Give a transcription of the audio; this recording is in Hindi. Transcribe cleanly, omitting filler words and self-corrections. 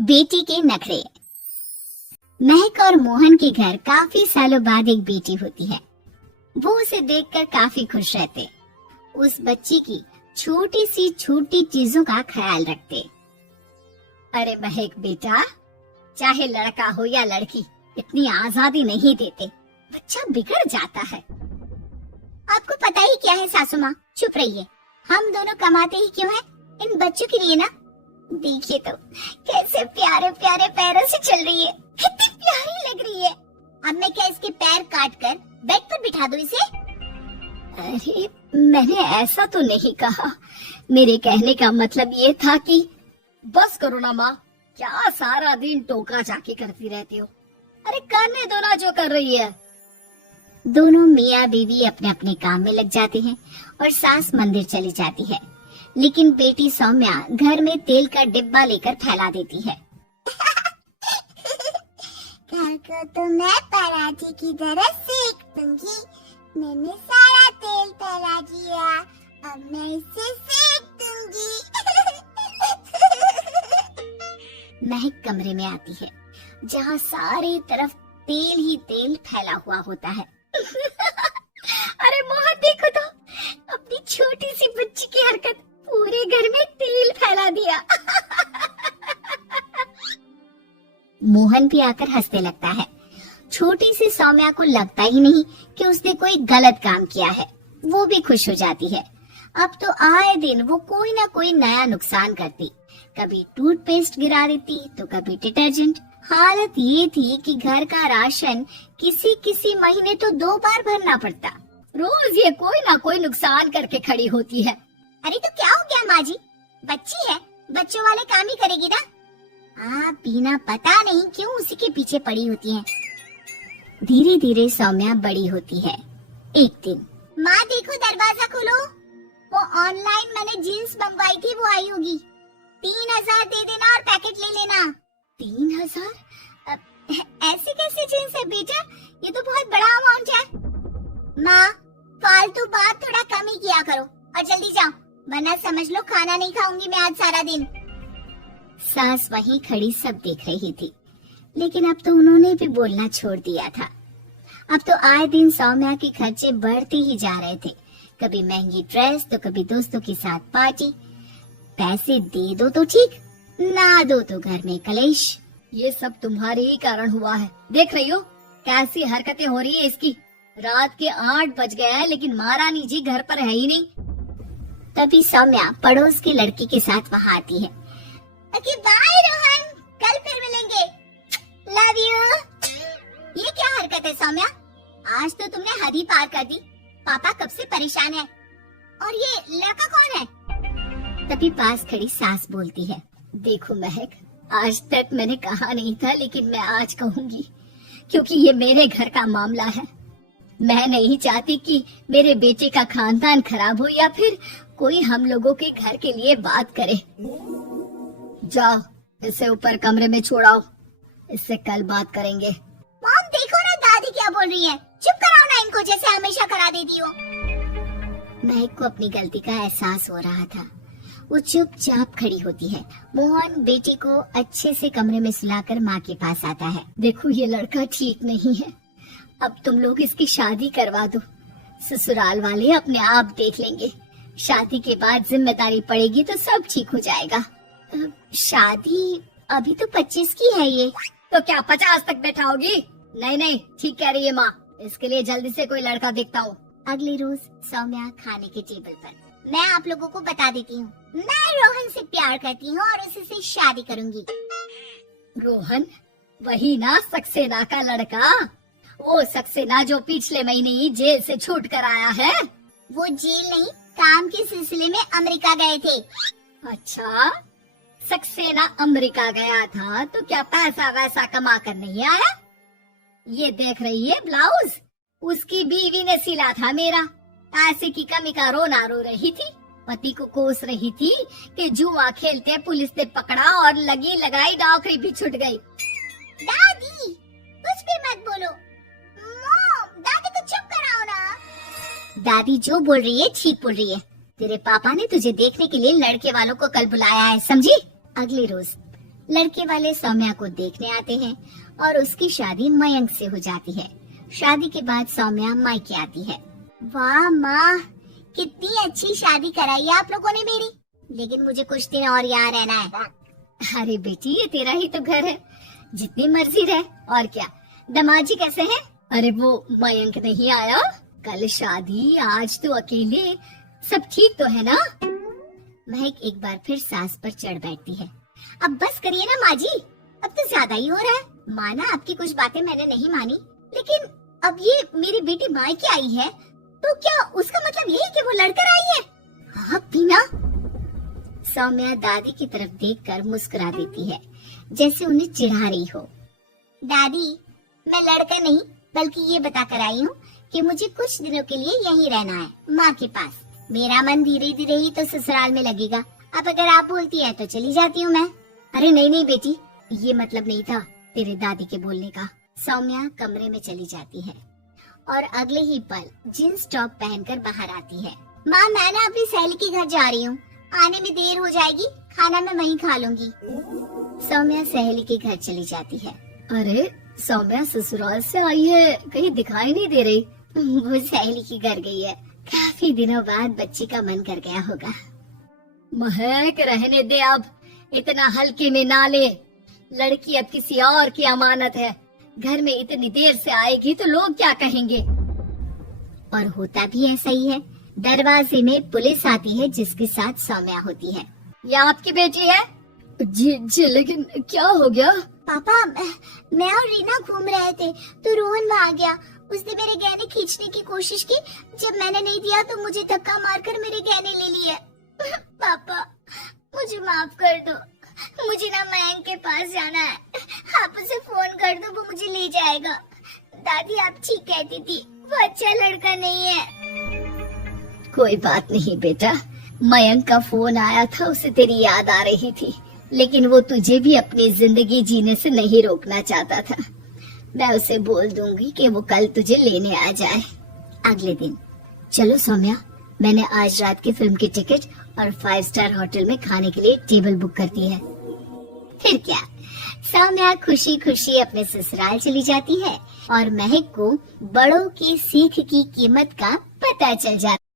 बेटी के नखरे। महक और मोहन के घर काफी सालों बाद एक बेटी होती है। वो उसे देखकर काफी खुश रहते। उस बच्ची की छोटी सी छोटी चीजों का ख्याल रखते। अरे महक बेटा, चाहे लड़का हो या लड़की, इतनी आजादी नहीं देते, बच्चा बिगड़ जाता है। आपको पता ही क्या है सासू माँ, चुप रहिए। हम दोनों कमाते ही क्यों हैं? इन बच्चों के लिए ना। देखिए तो कैसे प्यारे प्यारे पैरों से चल रही है, कितनी प्यारी लग रही है। अब मैं क्या इसके पैर काट कर बेड पर बिठा दूं इसे? अरे मैंने ऐसा तो नहीं कहा। मेरे कहने का मतलब ये था कि बस करो ना माँ, क्या सारा दिन टोका जाके करती रहती हो। अरे करने दो ना जो कर रही है। दोनों मियाँ बीवी अपने अपने काम में लग जाते हैं और सास मंदिर चली जाती है। लेकिन बेटी सौम्या घर में तेल का डिब्बा लेकर फैला देती है। कल को तो मैं पराठे की तरह सेक दूंगी। मैंने सारा तेल फैला दिया, अब मैं इसे सेक दूंगी। महक कमरे में आती है जहाँ सारे तरफ तेल ही तेल फैला हुआ होता है। अरे मोहन देखो तो, अपनी छोटी सी बच्ची की हरकत, पूरे घर में तेल फैला दिया। मोहन भी आकर हंसने लगता है। छोटी सी सौम्या को लगता ही नहीं कि उसने कोई गलत काम किया है। वो भी खुश हो जाती है। अब तो आए दिन वो कोई ना कोई नया नुकसान करती। कभी टूथपेस्ट गिरा देती तो कभी डिटर्जेंट। हालत ये थी कि घर का राशन किसी किसी महीने तो 2 बार भरना पड़ता। रोज ये कोई ना कोई नुकसान करके खड़ी होती है। अरे तो क्या हो गया माँ जी, बच्ची है, बच्चों वाले काम ही करेगी ना। बिना पता नहीं क्यों उसी के पीछे पड़ी होती है। धीरे धीरे सौम्या बड़ी होती है। एक दिन, माँ देखो दरवाजा खोलो, वो ऑनलाइन मैंने जीन्स मंगवाई थी, वो आई होगी। 3000 दे देना और पैकेट ले लेना। 3000? ऐसे कैसे जीन्स है बेटा, ये तो बहुत बड़ा अमाउंट है। माँ फालतू बात थोड़ा कम ही किया करो और जल्दी जाओ, वरना समझ लो खाना नहीं खाऊंगी मैं आज सारा दिन। सास वहीं खड़ी सब देख रही थी, लेकिन अब तो उन्होंने भी बोलना छोड़ दिया था। अब तो आए दिन सौम्या के खर्चे बढ़ते ही जा रहे थे। कभी महंगी ड्रेस तो कभी दोस्तों के साथ पार्टी। पैसे दे दो तो ठीक, ना दो तो घर में कलेश। ये सब तुम्हारे ही कारण हुआ है। देख रही हो कैसी हरकतें हो रही है इसकी। रात के 8 बज गए हैं लेकिन महारानी जी घर पर है ही नहीं। तभी सौम्या पड़ोस की लड़की के साथ वहाँ आती है। ओके बाय रोहन, कल फिर मिलेंगे, लव यू। ये क्या हरकत है सौम्या, आज तो तुमने हद ही पार कर दी। पापा कब से परेशान है। और ये लड़का कौन है? तभी पास खड़ी सास बोलती है, देखो महक, आज तक मैंने कहा नहीं था लेकिन मैं आज कहूँगी, क्योंकि ये मेरे घर का मामला है। मैं नहीं चाहती कि मेरे बेटे का खानदान खराब हो या फिर कोई हम लोगों के घर के लिए बात करे। जाओ इसे ऊपर कमरे में छोड़ाओ, इससे कल बात करेंगे। मॉम देखो ना दादी क्या बोल रही है, चुप कराओ ना इनको, जैसे हमेशा करा देती हो। महक को अपनी गलती का एहसास हो रहा था। वो चुपचाप खड़ी होती है। मोहन बेटी को अच्छे से कमरे में सुलाकर माँ के पास आता है। देखो ये लड़का ठीक नहीं है, अब तुम लोग इसकी शादी करवा दो। ससुराल वाले अपने आप देख लेंगे। शादी के बाद जिम्मेदारी पड़ेगी तो सब ठीक हो जाएगा। शादी अभी तो 25 की है ये। तो क्या 50 तक बैठाओगी? नहीं नहीं, ठीक कह रही है माँ, इसके लिए जल्दी से कोई लड़का देखता हूँ। अगले रोज सौम्या खाने के टेबल पर, मैं आप लोगों को बता देती हूँ, मैं रोहन से प्यार करती हूँ और उसी से शादी करूंगी। रोहन? वही ना सक्सेना का लड़का, वो सक्सेना जो पिछले महीने ही जेल से छूट कर आया है। वो जेल नहीं, काम के सिलसिले में अमेरिका गए थे। अच्छा, सक्सेना अमेरिका गया था तो क्या पैसा वैसा कमा कर नहीं आया? ये देख रही है ब्लाउज, उसकी बीवी ने सिला था मेरा। पैसे की कमी का रोना रो रही थी, पति को कोस रही थी कि जुआ खेलते पुलिस ने पकड़ा और लगी लगाई नौकरी भी छूट गई। दादी कुछ भी मत बोलो। मॉम, दादी को चुप कराओ ना। दादी जो बोल रही है ठीक बोल रही है। तेरे पापा ने तुझे देखने के लिए लड़के वालों को कल बुलाया है, समझी? अगले रोज लड़के वाले सौम्या को देखने आते हैं और उसकी शादी मयंक से हो जाती है। शादी के बाद सौम्या मायके आती है। वाह माँ, कितनी अच्छी शादी कराई है आप लोगों ने मेरी। लेकिन मुझे कुछ दिन और यहाँ रहना है। अरे बेटी, ये तेरा ही तो घर है, जितनी मर्जी रह। और क्या, दामाद जी कैसे हैं? अरे वो मयंक नहीं आया, कल शादी, आज तो अकेले, सब ठीक तो है ना? महक एक बार फिर सास पर चढ़ बैठती है। अब बस करिए ना माँ जी, अब तो ज्यादा ही हो रहा है। माना आपकी कुछ बातें मैंने नहीं मानी, लेकिन अब ये मेरी बेटी मायके आई है तो क्या उसका मतलब यही कि वो लड़कर आई है? हाँ बीना। सौम्या दादी की तरफ देखकर मुस्कुरा देती है, जैसे उन्हें चिढ़ा रही हो। दादी, मैं लड़का नहीं बल्कि ये बता कर आई हूँ कि मुझे कुछ दिनों के लिए यहीं रहना है, माँ के पास। मेरा मन धीरे धीरे ही तो ससुराल में लगेगा। अब अगर आप बोलती है तो चली जाती हूँ मैं। अरे नहीं नहीं बेटी, ये मतलब नहीं था तेरे दादी के बोलने का। सौम्या कमरे में चली जाती है और अगले ही पल जींस टॉप पहनकर बाहर आती है। माँ, मैं ना अपनी सहेली के घर जा रही हूँ, आने में देर हो जाएगी, खाना मैं वहीं खा लूंगी। सौम्या सहेली के घर चली जाती है। अरे सौम्या ससुराल से आई है, कहीं दिखाई नहीं दे रही। वो सहेली के घर गई है, काफी दिनों बाद बच्ची का मन कर गया होगा। महक, रहने दे अब, इतना हल्के में ना ले। लड़की अब किसी और की अमानत है, घर में इतनी देर से आएगी तो लोग क्या कहेंगे। और होता भी ऐसा ही है। दरवाजे में पुलिस आती है जिसके साथ सौम्या होती है। ये आपकी बेटी है? जी जी, लेकिन क्या हो गया? पापा, मैं और रीना घूम रहे थे तो रोहन वहाँ आ गया। उसने मेरे गहने खींचने की कोशिश की, जब मैंने नहीं दिया तो मुझे धक्का मारकर मेरे गहने ले लिए। पापा, मुझे माफ कर दो, मुझे ना मयंक के पास जाना है। आप उसे फोन कर दो, वो मुझे ले जाएगा। दादी आप ठीक कहती थी, वो अच्छा लड़का नहीं है। कोई बात नहीं बेटा, मयंक का फोन आया था, उसे तेरी याद आ रही थी, लेकिन वो तुझे भी अपनी जिंदगी जीने से नहीं रोकना चाहता था। मैं उसे बोल दूंगी कि वो कल तुझे लेने आ जाए। अगले दिन, चलो सौम्या, मैंने आज रात की फिल्म की टिकट और 5 स्टार होटल में खाने के लिए टेबल बुक कर दी है। फिर क्या, सौम्या खुशी खुशी अपने ससुराल चली जाती है और महक को बड़ों की सीख की कीमत का पता चल जाता है।